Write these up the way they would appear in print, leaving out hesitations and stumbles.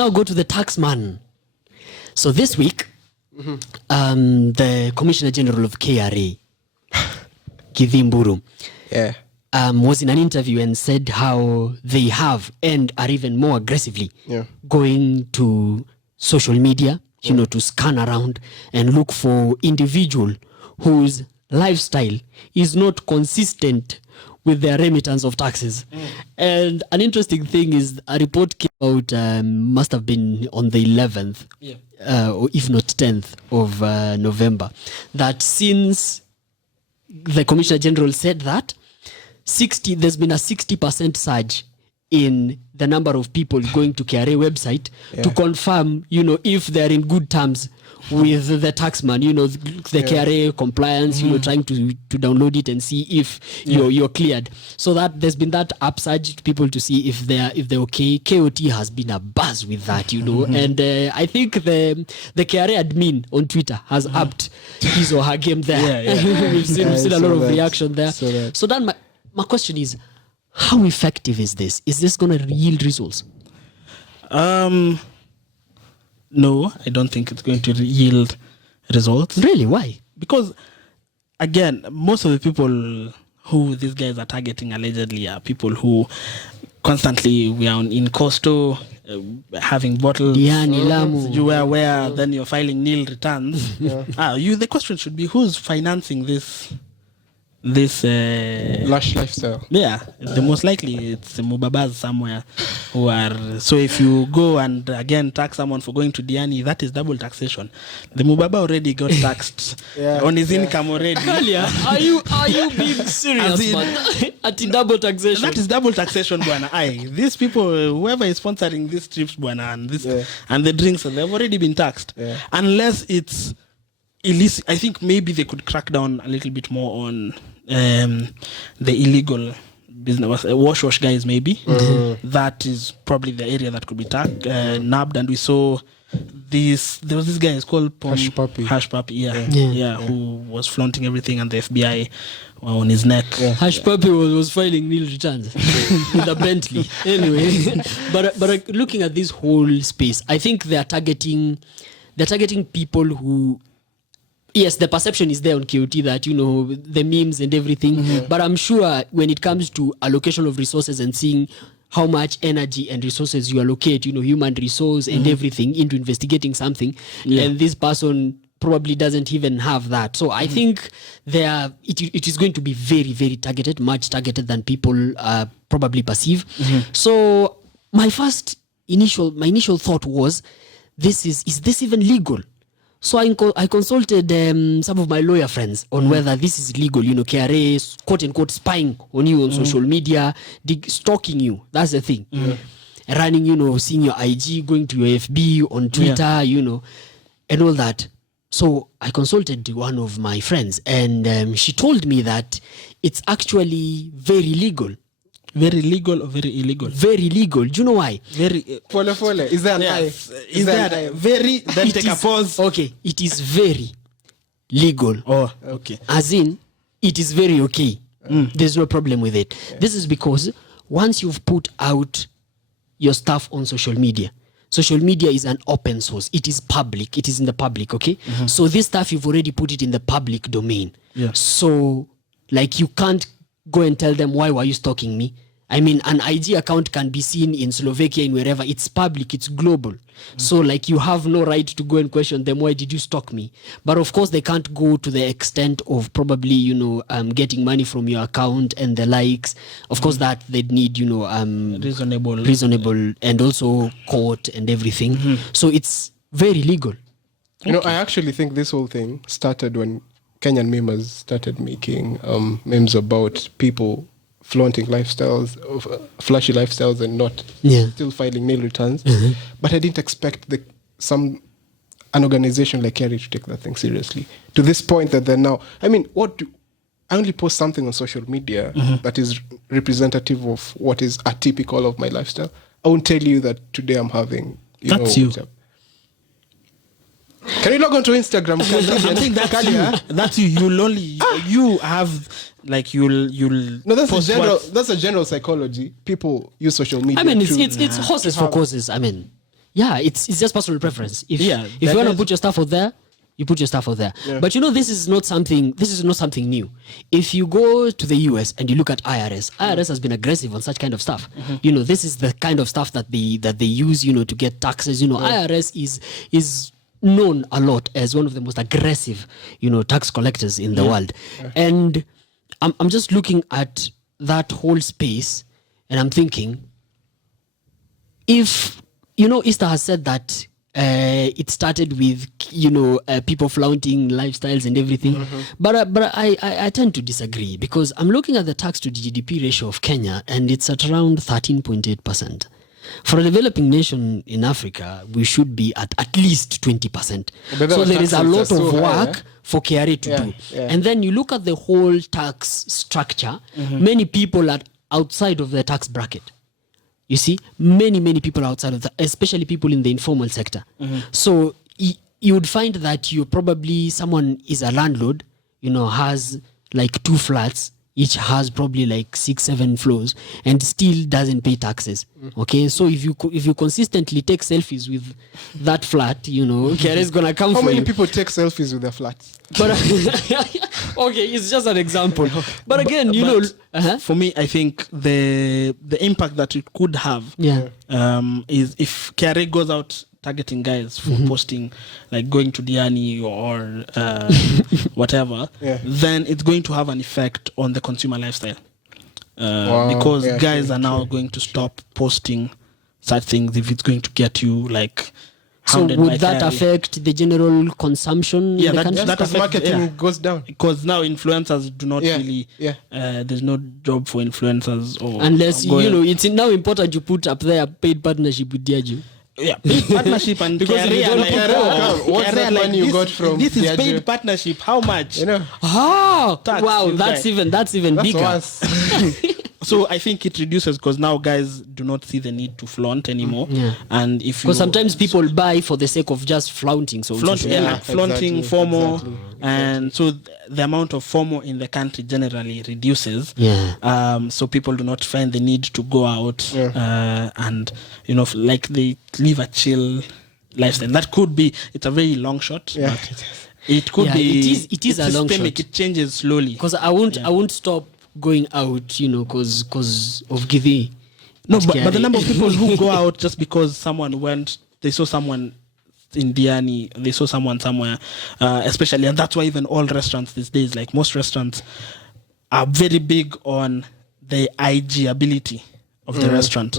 now go to the tax man. So this week, the Commissioner General of KRA, Kidhimburu, was in an interview and said how they have and are even more aggressively going to social media, to scan around and look for individual whose lifestyle is not consistent with their remittance of taxes. And an interesting thing is a report came out, must have been on the 11th, or if not 10th of November, that since the Commissioner General said that, there's been a 60% surge in the number of people going to KRA website to confirm, if they're in good terms with the taxman, the KRA compliance, trying to download it and see if you're cleared. So that there's been that upsurge to people to see if they're okay. KOT has been a buzz with that, and I think the KRA admin on Twitter has upped his or her game there. We've seen a lot of reaction there. So then my question is, how effective is this? Is this going to yield results? No, I don't think it's going to yield results. Really? Why? Because, again, most of the people who these guys are targeting allegedly are people who constantly we are in Costo, having bottles. Where then you're filing nil returns. The question should be, who's financing this lush lifestyle? The most likely it's the Mubabas somewhere who are. So if you go and again tax someone for going to Diani, that is double taxation. The Mubaba already got taxed on his income already. Are you being serious, man? At double taxation. That is double taxation, bwana. These people, whoever is sponsoring these trips, bwana, and the drinks, they've already been taxed. Unless it's illicit. I think maybe they could crack down a little bit more on the illegal business, wash guys maybe. That is probably the area that could be nabbed. And we saw there was this guy, it's called Hush Puppy, who was flaunting everything, and the FBI on his neck. Hush Puppy was filing nil returns with a Bentley. Anyway, but looking at this whole space, I think they're targeting people who. Yes, the perception is there on KOT that, the memes and everything. But I'm sure when it comes to allocation of resources and seeing how much energy and resources you allocate, human resource and everything into investigating something, and this person probably doesn't even have that. So I think it is going to be very, very targeted, much targeted than people probably perceive. So my initial thought was, is this even legal? So I consulted some of my lawyer friends on whether this is legal. KRA, quote unquote, spying on you on social media, stalking you. That's the thing. Running, seeing your IG, going to your FB on Twitter, and all that. So I consulted one of my friends, and she told me that it's actually very legal. Very legal or very illegal? Very legal. Do you know why? Very. Is there an I? Is there very? Then take a pause. Okay, it is very legal. Oh, okay. As in, it is very okay. There's no problem with it. This is because once you've put out your stuff on social media is an open source. It is public. It is in the public, okay? So this stuff, you've already put it in the public domain. So, you can't go and tell them, why were you stalking me? I mean, an IG account can be seen in Slovakia, in wherever. It's public, it's global. So, you have no right to go and question them, why did you stalk me? But of course, they can't go to the extent of probably, getting money from your account and the likes. Of course, that they'd need, reasonable, and also court and everything. So it's very legal. I actually think this whole thing started when Kenyan memers started making memes about people flaunting lifestyles, flashy lifestyles, and not still filing nil returns. But I didn't expect an organization like KRA to take that thing seriously. To this point that they're now, I only post something on social media that is representative of what is atypical of my lifestyle. I won't tell you that today I'm having. That's you. Can you log on to Instagram? I think that's you. That's you. You'll only you have you'll. No, that's a general psychology. People use social media. It's horses for causes. Yeah, it's just personal preference. If you want to put your stuff out there, you put your stuff out there. Yeah. But this is not something new. If you go to the US and you look at IRS has been aggressive on such kind of stuff. Mm-hmm. This is the kind of stuff that they use, to get taxes. IRS is known a lot as one of the most aggressive, tax collectors in the world. Yeah. And I'm just looking at that whole space and I'm thinking, if, Easter has said that it started with, people flaunting lifestyles and everything. Mm-hmm. But I tend to disagree because I'm looking at the tax to GDP ratio of Kenya and it's at around 13.8%. For a developing nation in Africa, we should be at least 20%. So there is a lot of work for KRA to do. Yeah. And then you look at the whole tax structure, many people are outside of the tax bracket. You see, many people outside of that, especially people in the informal sector. Mm-hmm. So you would find that someone is a landlord, has like 2 flats, each has probably like 6-7 floors and still doesn't pay taxes. Okay, so if you consistently take selfies with that flat, KRA is gonna come for you. How many people take selfies with their flats? But okay, it's just an example. But again, for me, I think the impact that it could have is if KRA goes out targeting guys for posting, like going to Diani or whatever, then it's going to have an effect on the consumer lifestyle. Because guys are now going to stop posting such things if it's going to get you like. So would that affect the general consumption in the country? That marketing goes down. Because now influencers do not really... there's no job for influencers. Unless, it's now important you put up there a paid partnership with Diageo. Yeah, paid partnership and because what's that money you got from this is paid partnership? How much? Wow, that's even bigger. So I think it reduces because now guys do not see the need to flaunt anymore. And because sometimes people buy for the sake of just flaunting. So flaunting, FOMO, and so the amount of FOMO in the country generally reduces. So people do not find the need to go out and like they live a chill lifestyle. That could be. It's a very long shot. But it could be. It is a long shot. It changes slowly. Because I won't stop going out, because of Githi. No, but the number of people who go out just because they saw someone in Diani, they saw someone somewhere, especially, and that's why even all restaurants these days, like most restaurants, are very big on the IG ability of the restaurant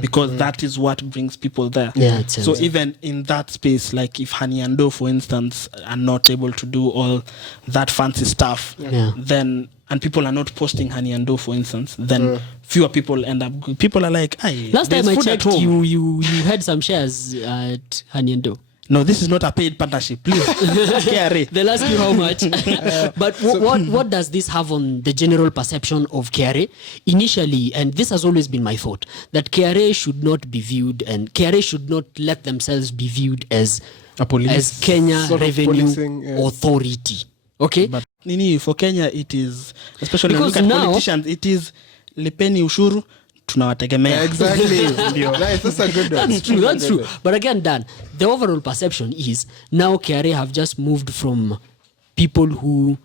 because that is what brings people there. So even in that space, like if Hani and Do, for instance, are not able to do all that fancy stuff, then and people are not posting Hani and Do, for instance, then fewer people end up. People are like, last time I checked, you had some shares at Hani and Do. No, this is not a paid partnership. Please, KRA. They'll ask you how much. But what does this have on the general perception of KRA? Initially, and this has always been my thought, that KRA should not be viewed, and KRA should not let themselves be viewed as a police, as Kenya Revenue Authority. Okay? But for Kenya, it is, especially because when you look at politicians, it is lepeni ushuru, tunawategemea. Exactly. That's a good one. That's true. But again, Dan, the overall perception is now KRA have just moved from people who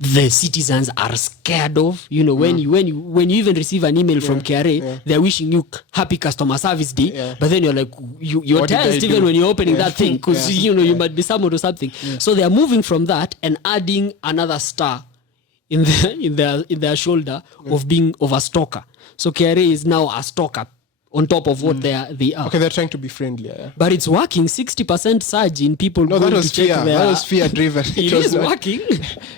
the citizens are scared of. When you even receive an email from KRA, they're wishing you happy customer service day, but then you're like, you're tensed even when you're opening that thing because you might be summoned or something. So they're moving from that and adding another star in their shoulder of a stalker. So KRA is now a stalker on top of what they are. Okay, they're trying to be friendlier. Yeah? But it's working. 60% surge in people going to check their... That was fear-driven. It is working.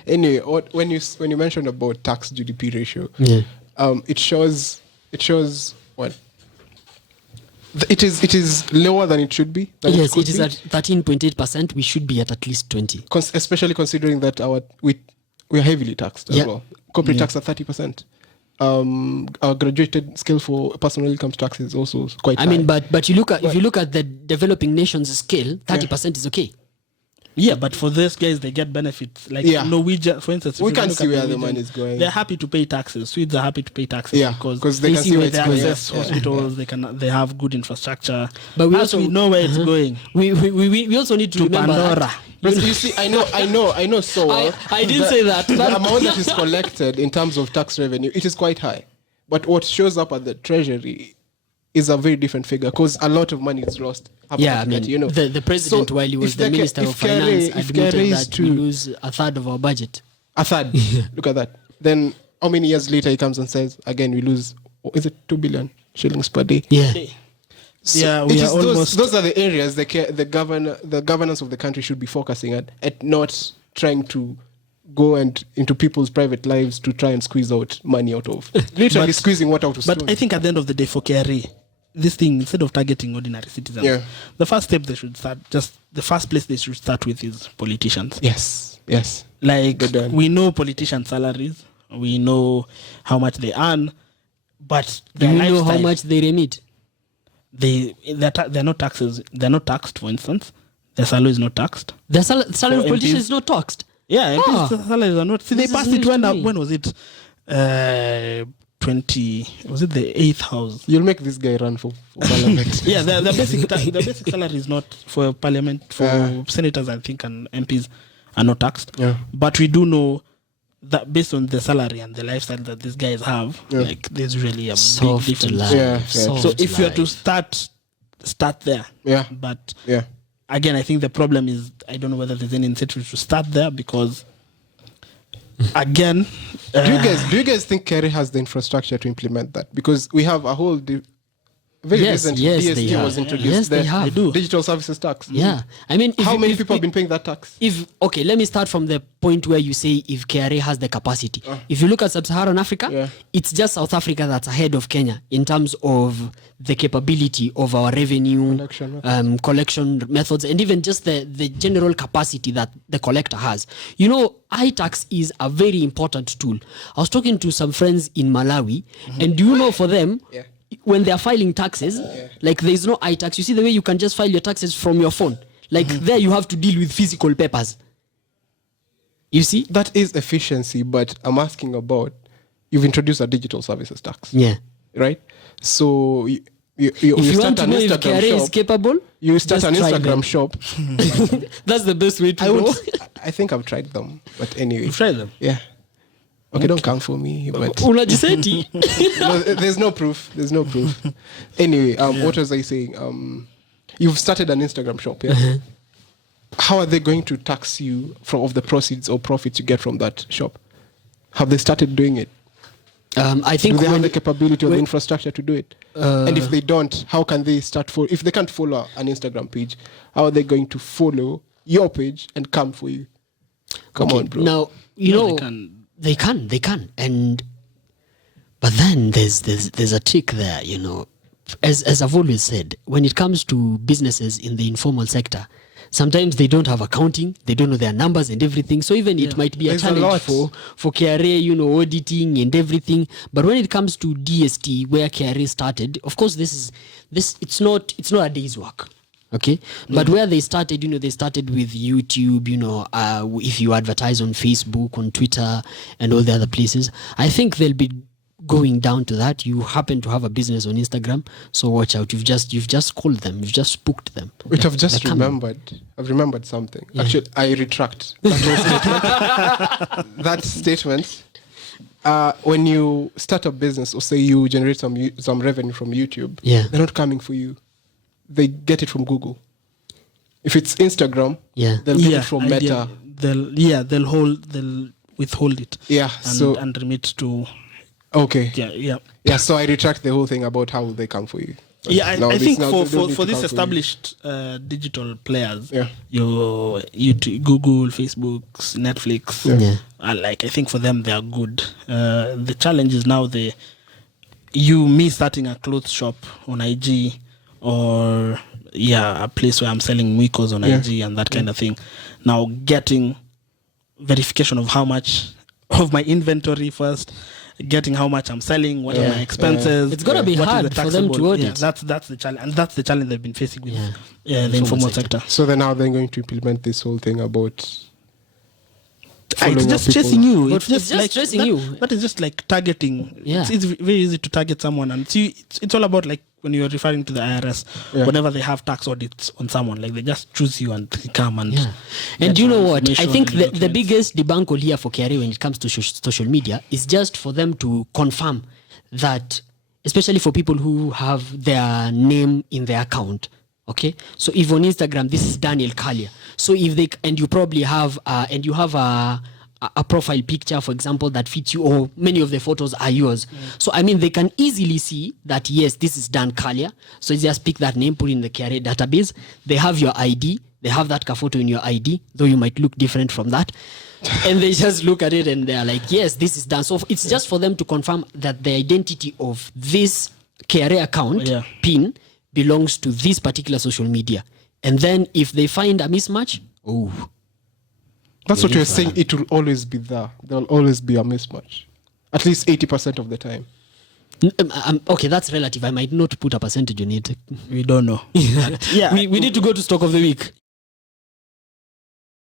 Anyway, when you mentioned about tax GDP ratio, it shows what? It is lower than it should be. Yes, it is at 13.8%. We should be at least 20. Especially considering that we are heavily taxed as well. Corporate tax at 30%. Our graduated scale for personal income tax is also quite high. I mean, but if you look at the developing nations scale, 30% is okay. Yeah, but for those guys, they get benefits. Like Norwegian, for instance, we can see where the money is going. They're happy to pay taxes. Swedes are happy to pay taxes because they can see where it's going. Hospitals, they have good infrastructure. But we also know where it's going. We also need to remember Pandora. But you see, I know. So well, I didn't say that. The amount that is collected in terms of tax revenue, it is quite high. But what shows up at the treasury is a very different figure because a lot of money is lost. Yeah, I mean, the president, while he was the Minister of Finance, admitted that we lose a third of our budget. A third? Look at that. Then how many years later he comes and says, again, we lose, is it 2 billion shillings per day? Yeah. So we are almost... Those are the areas the governance of the country should be focusing at not trying to go into people's private lives to try and squeeze out money out of. Literally squeezing what out of stone. But I think at the end of the day, for KRA, this thing, instead of targeting ordinary citizens, the first step they should start, the first place they should start with is politicians. Yes. Like, we know politicians' salaries, we know how much they earn, but do you know how much they remit? They're not taxes. They're not taxed, for instance. Their salary is not taxed. The salary of politicians is not taxed. Yeah, MPs' salaries are not. See, they passed it when was it? 20, was it the 8th house? You'll make this guy run for parliament. Yeah, the basic salary is not for parliament, for senators, I think, and MPs are not taxed. Yeah. But we do know that based on the salary and the lifestyle that these guys have, like there's really a big difference. So if you are to start there. Yeah. But again, I think the problem is I don't know whether there's any incentive to start there because again, do you guys think KRA has the infrastructure to implement that? Because we have a whole recent DST was introduced. Yes, they have. Digital services tax. Yeah, I mean, how many people have been paying that tax? Let me start from the point where you say if KRA has the capacity. If you look at sub-Saharan Africa, it's just South Africa that's ahead of Kenya in terms of the capability of our revenue collection methods, and even just the general capacity that the collector has. iTax is a very important tool. I was talking to some friends in Malawi, and do you know for them, when they are filing taxes, like there's no iTax. You see the way you can just file your taxes from your phone. Like there you have to deal with physical papers. You see? That is efficiency, but I'm asking about, you've introduced a digital services tax. Yeah. Right? So you if you start want to an know if Instagram KRA shop, is capable, you start an Instagram shop. That's the best way to go. I think I've tried them, but anyway. You've tried them? Yeah. Okay, don't come for me. But Unajiseti. There's no proof. Anyway, what was I saying? You've started an Instagram shop, yeah? How are they going to tax you of the proceeds or profits you get from that shop? Have they started doing it? I think do they have the capability or the infrastructure to do it? And if they don't, how can they start if they can't follow an Instagram page, how are they going to follow your page and come for you? Come on, bro. Now, they can. But then there's a trick there, As I've always said, when it comes to businesses in the informal sector, sometimes they don't have accounting, they don't know their numbers and everything. So even it might be a challenge for KRA, auditing and everything. But when it comes to DST, where KRA started, of course, it's not a day's work. Okay, but where they started, they started with YouTube, if you advertise on Facebook, on Twitter, and all the other places, I think they'll be going down to that. You happen to have a business on Instagram, so watch out. You've just called them, you've just spooked them. Wait, I've remembered something. Yeah. Actually, I retract that statement. When you start a business, or say you generate some revenue from YouTube, they're not coming for you. They get it from Google. If it's Instagram, they'll get it from Meta. They'll withhold it. Yeah, and remit to. Okay. Yeah. So I retract the whole thing about how they come for you. I think for these established digital players, your YouTube, Google, Facebook, Netflix, I think for them they are good. The challenge is now me starting a clothes shop on IG, or a place where I'm selling Mwikos on IG and that kind of thing. Now getting verification of how much of my inventory first, getting how much I'm selling, what are my expenses. It's gonna be what is hard the for them to taxable- audit. that's the challenge, and that's the challenge they've been facing with the informal sector. So then how they're going to implement this whole thing about It's following just up people? chasing you. But It's just it's just like chasing that, you. That is just like targeting. Yeah. It's very easy to target someone, and see, it's all about like when you're referring to the IRS, whenever they have tax audits on someone, like they just choose you and they come and. Yeah. And you know what? I think the documents. biggest debunker here for KRA when it comes to social media is just for them to confirm that, especially for people who have their name in their account. Okay, so if on Instagram this is Daniel Kalia, so if they and you probably have a profile picture, for example, that fits you, or many of the photos are yours. So I mean, they can easily see that yes, this is Dan Kalia. So you just pick that name, put it in the KRA database. They have your ID. They have that photo in your ID, though you might look different from that. And they just look at it and they're like, yes, this is Dan. So it's just for them to confirm that the identity of this KRA account PIN belongs to this particular social media. And then if they find a mismatch, that's what you're saying. It will always be there. There will always be a mismatch, at least 80% of the time. Okay, that's relative. I might not put a percentage on it. We don't know. We need to go to stock of the week.